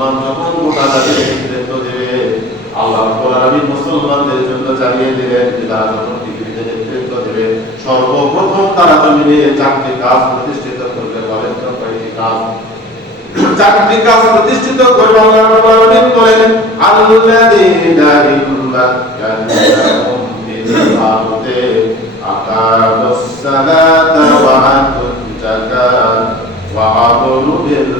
মুসলমান যখন গোটা জাতির নেতৃত্ব দেবে আল্লাহ আলামিন মুসলমানদের জন্য জানিয়ে দিলেন যে তারা যখন পৃথিবীতে নেতৃত্ব দেবে সর্বপ্রথম তারা জমিনে চাকরি কাজ প্রতিষ্ঠিত করবে বলেন তো কয়টি কাজ? চাকরি কাজ প্রতিষ্ঠিত করবে আল্লাহ আলামিন বলেন, আল্লাযীনা ইম্মাক্কানাহুম ফিল আরদি আকামুস সালাতা ওয়া আতুজ বিল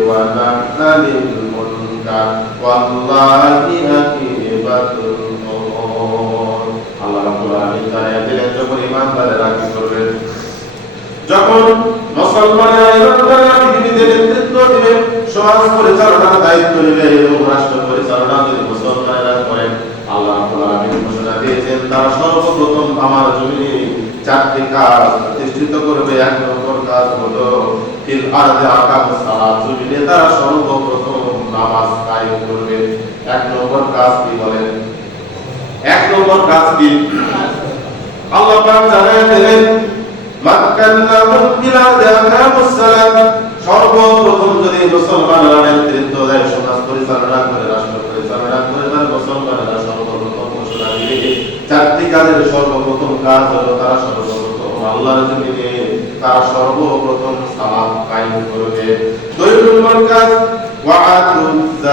ওয়া নাহাউ আনিল মুনকার ওয়াল্লাহি আকিবাতুল উমুর আল্লাহ রাব্বুল আলামিন জানিয়ে দিলেন যখন মুসলমানেরা ইমানদাররা পৃথিবীতে নেতৃত্ব দিবে সমাজ পরিচালনার দায়িত্ব নেবে এবং রাষ্ট্র পরিচালনা করেন আল্লাহ রাব্বুল দিয়েছেন তারা সর্বপ্রথম আমার জমিনে চারটি কাজ প্রতিষ্ঠিত করবে এক নম্বর কাজ হলো ফিল আরদে আকামুস সালাত জমিনে তারা সর্বপ্রথম নামাজ কায়েম করবে এক নম্বর কাজ কি বলেন? এক নম্বর কাজ কি? আল্লাহ পাক জানায় দিলেন মাক্কান্নাহুম আকামুস সর্বপ্রথম যদি মুসলমানরা নেতৃত্ব দেয় সমাজ পরিচালনা করে, রাষ্ট্র পরিচালনা করে তার মুসলমানেরা সর্বপ্রথম ঘোষণা দিবে, চারটি কাজের সর্বপ্রথম কাজ হলো তারা সর্বপ্রথম আল্লাহর জমিনে তারা সর্বপ্রথম সালাত কায়েম করবে। দুই নম্বর কাজ যাকাত